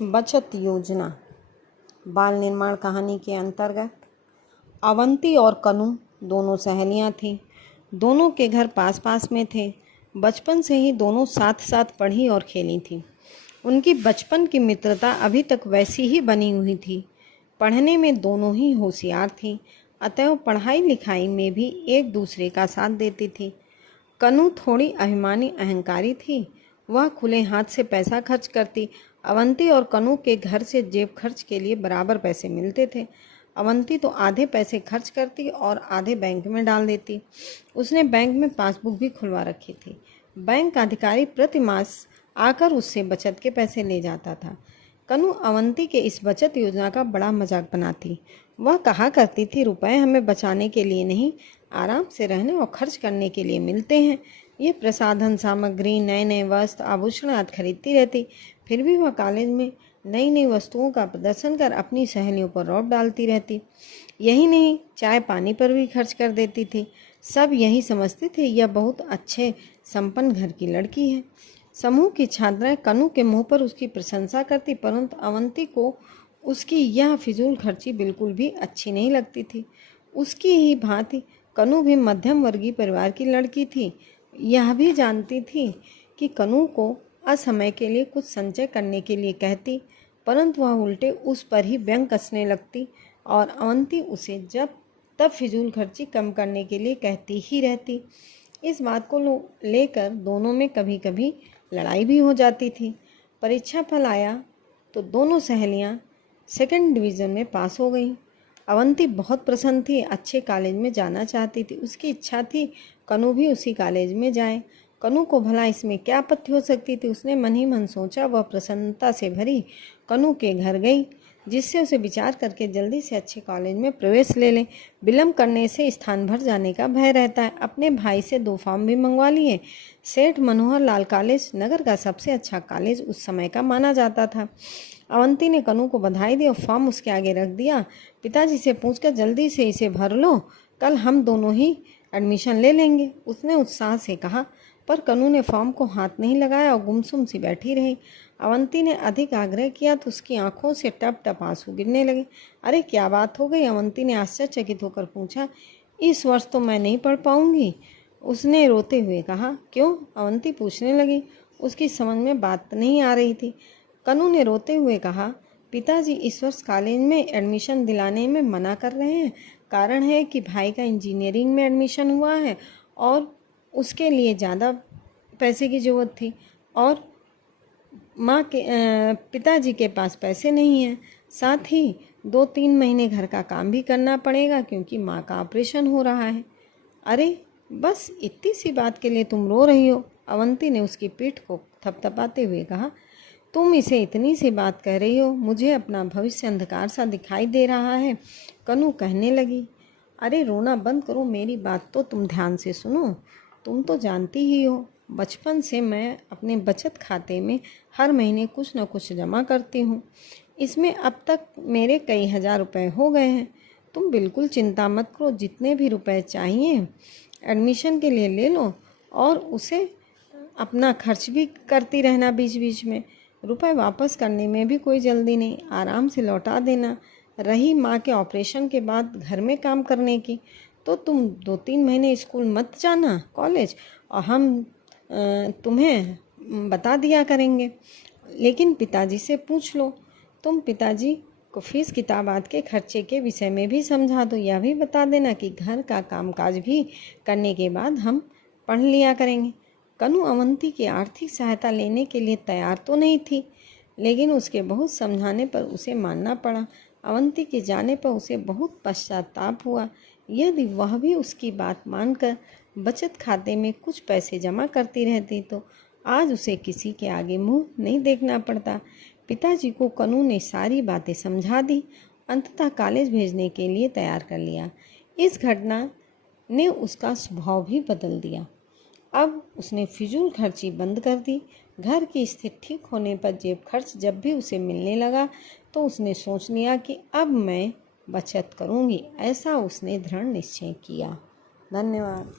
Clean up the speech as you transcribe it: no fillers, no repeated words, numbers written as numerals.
बचत योजना बाल निर्माण कहानी के अंतर्गत अवंती और कनु दोनों सहेलियां थीं। दोनों के घर पास पास में थे। बचपन से ही दोनों साथ साथ पढ़ी और खेली थीं। उनकी बचपन की मित्रता अभी तक वैसी ही बनी हुई थी। पढ़ने में दोनों ही होशियार थीं, अतएव पढ़ाई लिखाई में भी एक दूसरे का साथ देती थी। कनु थोड़ी अभिमानी अहंकारी थी। वह खुले हाथ से पैसा खर्च करती। अवंती और कनु के घर से जेब खर्च के लिए बराबर पैसे मिलते थे। अवंती तो आधे पैसे खर्च करती और आधे बैंक में डाल देती। उसने बैंक में पासबुक भी खुलवा रखी थी। बैंक अधिकारी प्रति मास आकर उससे बचत के पैसे ले जाता था। कनु अवंती के इस बचत योजना का बड़ा मजाक बनाती। वह कहा करती थी, रुपए हमें बचाने के लिए नहीं, आराम से रहने और खर्च करने के लिए मिलते हैं। ये प्रसाधन सामग्री, नए नए वस्त्र, आभूषण आदि खरीदती रहती। फिर भी वह कॉलेज में नई नई वस्तुओं का प्रदर्शन कर अपनी सहेलियों पर रौब डालती रहती। यही नहीं, चाय पानी पर भी खर्च कर देती थी। सब यही समझते थे, यह बहुत अच्छे संपन्न घर की लड़की है। समूह की छात्राएं कनु के मुंह पर उसकी प्रशंसा करती, परंतु अवंती को उसकी यह फिजूल खर्ची बिल्कुल भी अच्छी नहीं लगती थी। उसकी ही भांति कनु भी मध्यम वर्गीय परिवार की लड़की थी। यह भी जानती थी कि कनु को असमय के लिए कुछ संचय करने के लिए कहती, परंतु वह उल्टे उस पर ही व्यंग कसने लगती और अवंती उसे जब तब फिजूल खर्ची कम करने के लिए कहती ही रहती। इस बात को लेकर दोनों में कभी कभी लड़ाई भी हो जाती थी। परीक्षा फल आया तो दोनों सहेलियां सेकंड डिवीज़न में पास हो गईं। अवंती बहुत प्रसन्न थी, अच्छे कॉलेज में जाना चाहती थी। उसकी इच्छा थी कनु भी उसी कॉलेज में जाए। कनु को भला इसमें क्या आपत्ति हो सकती थी। उसने मन ही मन सोचा। वह प्रसन्नता से भरी कनु के घर गई, जिससे उसे विचार करके जल्दी से अच्छे कॉलेज में प्रवेश ले लें। विलम्ब करने से स्थान भर जाने का भय रहता है। अपने भाई से 2 फॉर्म भी मंगवा लिए। सेठ मनोहर लाल कॉलेज नगर का सबसे अच्छा कॉलेज उस समय का माना जाता था। अवंती ने कनु को बधाई दी और फॉर्म उसके आगे रख दिया। पिताजी से पूछकर जल्दी से इसे भर लो, कल हम दोनों ही एडमिशन ले लेंगे, उसने उत्साह से कहा। पर कनु ने फॉर्म को हाथ नहीं लगाया और गुमसुम सी बैठी रही। अवंती ने अधिक आग्रह किया तो उसकी आंखों से टप टप आंसू गिरने लगे। अरे क्या बात हो गई? अवंती ने आश्चर्यचकित होकर पूछा। इस वर्ष तो मैं नहीं पढ़ पाऊंगी, उसने रोते हुए कहा। क्यों? अवंती पूछने लगी। उसकी समझ में बात नहीं आ रही थी। कनु ने रोते हुए कहा, पिताजी इस वर्ष कॉलेज में एडमिशन दिलाने में मना कर रहे हैं। कारण है कि भाई का इंजीनियरिंग में एडमिशन हुआ है और उसके लिए ज़्यादा पैसे की ज़रूरत थी और पिताजी के पास पैसे नहीं हैं। साथ ही 2-3 महीने घर का काम भी करना पड़ेगा क्योंकि माँ का ऑपरेशन हो रहा है। अरे बस इतनी सी बात के लिए तुम रो रही हो? अवंती ने उसकी पीठ को थपथपाते हुए कहा। तुम इसे इतनी सी बात कह रही हो, मुझे अपना भविष्य अंधकार सा दिखाई दे रहा है, कनु कहने लगी। अरे रोना बंद करो, मेरी बात तो तुम ध्यान से सुनो। तुम तो जानती ही हो, बचपन से मैं अपने बचत खाते में हर महीने कुछ न कुछ जमा करती हूँ। इसमें अब तक मेरे कई हजार रुपए हो गए हैं। तुम बिल्कुल चिंता मत करो, जितने भी रुपए चाहिए एडमिशन के लिए ले लो और उसे अपना खर्च भी करती रहना बीच बीच में। रुपए वापस करने में भी कोई जल्दी नहीं, आराम से लौटा देना। रही माँ के ऑपरेशन के बाद घर में काम करने की, तो तुम 2-3 महीने स्कूल मत जाना कॉलेज, और हम तुम्हें बता दिया करेंगे। लेकिन पिताजी से पूछ लो। तुम पिताजी को फीस किताब आदि के खर्चे के विषय में भी समझा दो। यह भी बता देना कि घर का कामकाज भी करने के बाद हम पढ़ लिया करेंगे। कनु अवंती की आर्थिक सहायता लेने के लिए तैयार तो नहीं थी, लेकिन उसके बहुत समझाने पर उसे मानना पड़ा। अवंती के जाने पर उसे बहुत पश्चाताप हुआ। यदि वह भी उसकी बात मानकर बचत खाते में कुछ पैसे जमा करती रहती तो आज उसे किसी के आगे मुंह नहीं देखना पड़ता। पिताजी को कनु ने सारी बातें समझा दी। अंततः कॉलेज भेजने के लिए तैयार कर लिया। इस घटना ने उसका स्वभाव भी बदल दिया। अब उसने फिजूल खर्ची बंद कर दी। घर की स्थिति ठीक होने पर जेब खर्च जब भी उसे मिलने लगा तो उसने सोच लिया कि अब मैं बचत करूंगी। ऐसा उसने दृढ़ निश्चय किया। धन्यवाद।